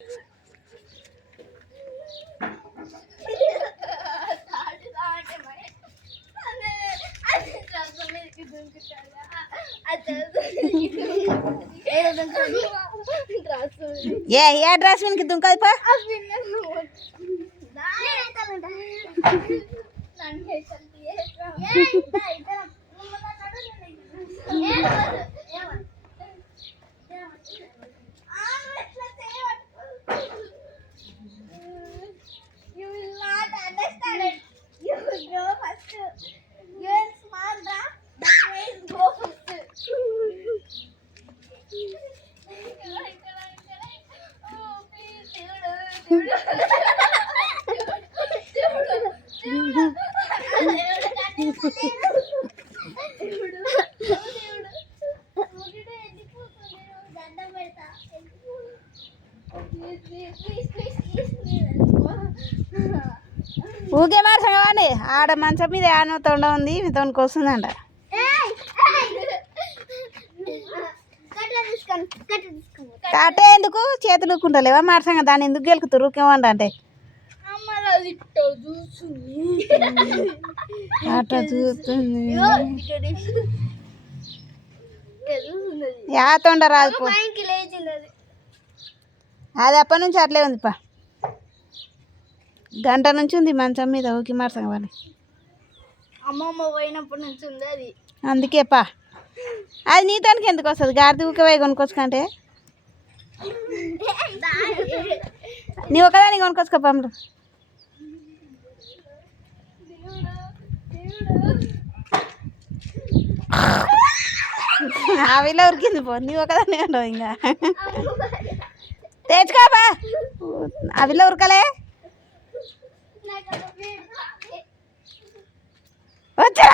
ఏ dress మీదకి దుంకది పా ఊకే మరి సంగవాడి ఆడ మంచం మీద ఆన తొండ ఉంది మీ తోనికి వస్తుందంట. కాటే ఎందుకు చేతులు ఊక్కుంటలేవా మాట సంగ దాన్ని ఎందుకు గెలుకుతారు ఊకేమంట అంటే అట్లా చూస్తుంది. యా తొండ రాదు అది అప్పటి నుంచి అట్లే ఉంది పా గంట నుంచి ఉంది మంచం మీద ఊకి మార్చం అని అమ్మమ్మ పోయినప్పటి నుంచి ఉంది అది. అందుకే పా అది నీతానికి ఎందుకు వస్తుంది గాడిద ఊకే పోయి కొనుక్కొచ్చుకంటే నీ ఒకదాన్ని కొనుక్కొచ్చుకో పమ్ములు. అవిలా ఉరికింది పో నీ ఒకదాన్ని ఉండవు ఇంకా తెచ్చుకోబా అవిలా ఉరకలే వచ్చా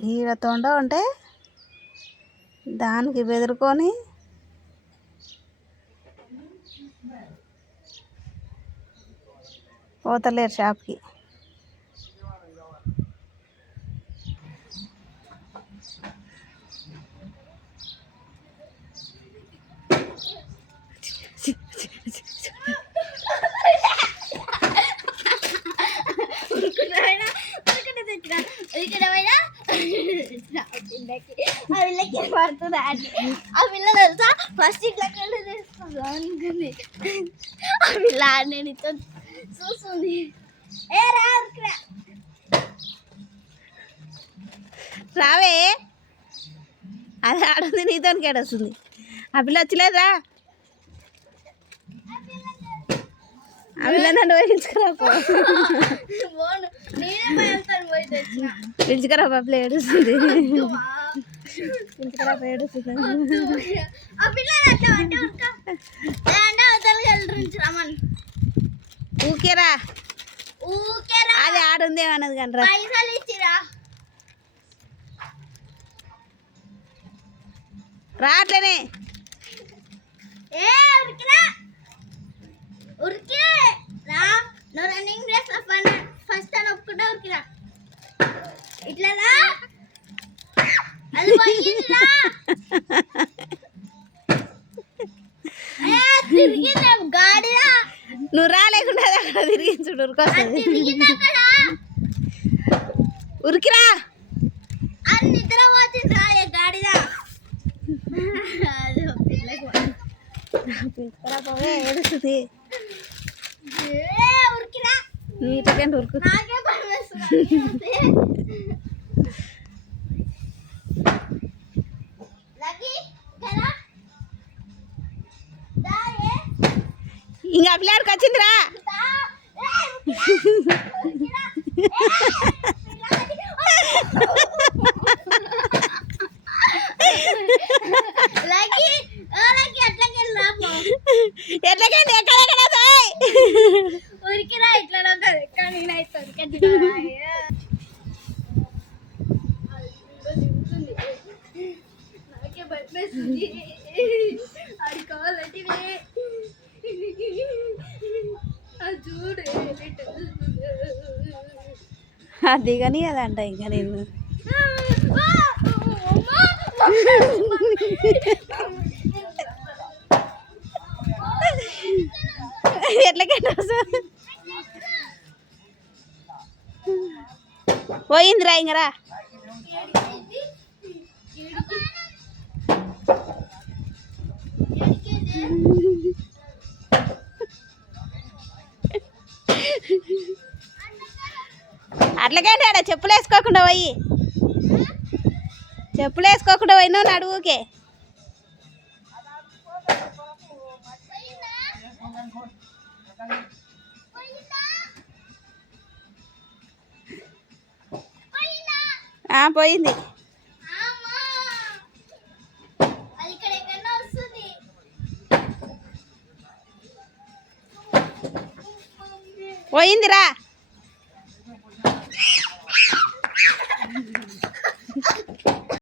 ఈడ తొండ ఉంటే దానికి బెదురుకొని పోతలేరు షాప్కి. పడుతుంది ఆ పిల్ల తెలుసా ఫస్ట్ ఇట్లా అనుకుంది ఆ పిల్ల నేను ఇతో చూస్తుంది. ఏ రావే అది ఆడుంది నీతోనికి ఏడొస్తుంది. ఆ పిల్ల వచ్చలేదా ఆ పిల్ల నన్ను వేయించుకురా పిలుచుకురా పాపలు ఏడుస్తుంది పిలుచుకురా ఏడుస్తుంది. ఊకేరా అది ఆడుందేమన్నది కానీ రాట్లేనే రన్నింగ్ రేస్ ఫస్ట్ అని ఒప్పుకుంటా ఉరికిరా ఇట్లా అది గాడిదా నువ్వు రాలేకుండా అక్కడ తిరిగించుడు ఉరికొస్తుంది ఉరికిరా అని నిద్ర పోతుంది రాలే గాడిదా పోవే ఏడుస్తుంది ఉరికిరా నీట్గా ఉరుకు నాకే భయం వేస్తుంది. ఇంకా పిల్లాడికి వచ్చిందిరా ఎట్లకండి ఎక్కడెక్కడ ఉరికిరా ఇట్లా నేనైతే నాకే భయపేస్తుంది అది కావాలంటే చూడు అది కానీ అదంట ఇంకా నేను ఎట్లకైనా పోయిందిరా ఇంకరా అట్లకంటే ఆడ చెప్పులు వేసుకోకుండా పోయి చెప్పులు వేసుకోకుండా పోయినావు నడువుకే పోయింది అది ఇక్కడ ఎక్కడో వస్తుంది. పోయిందిరా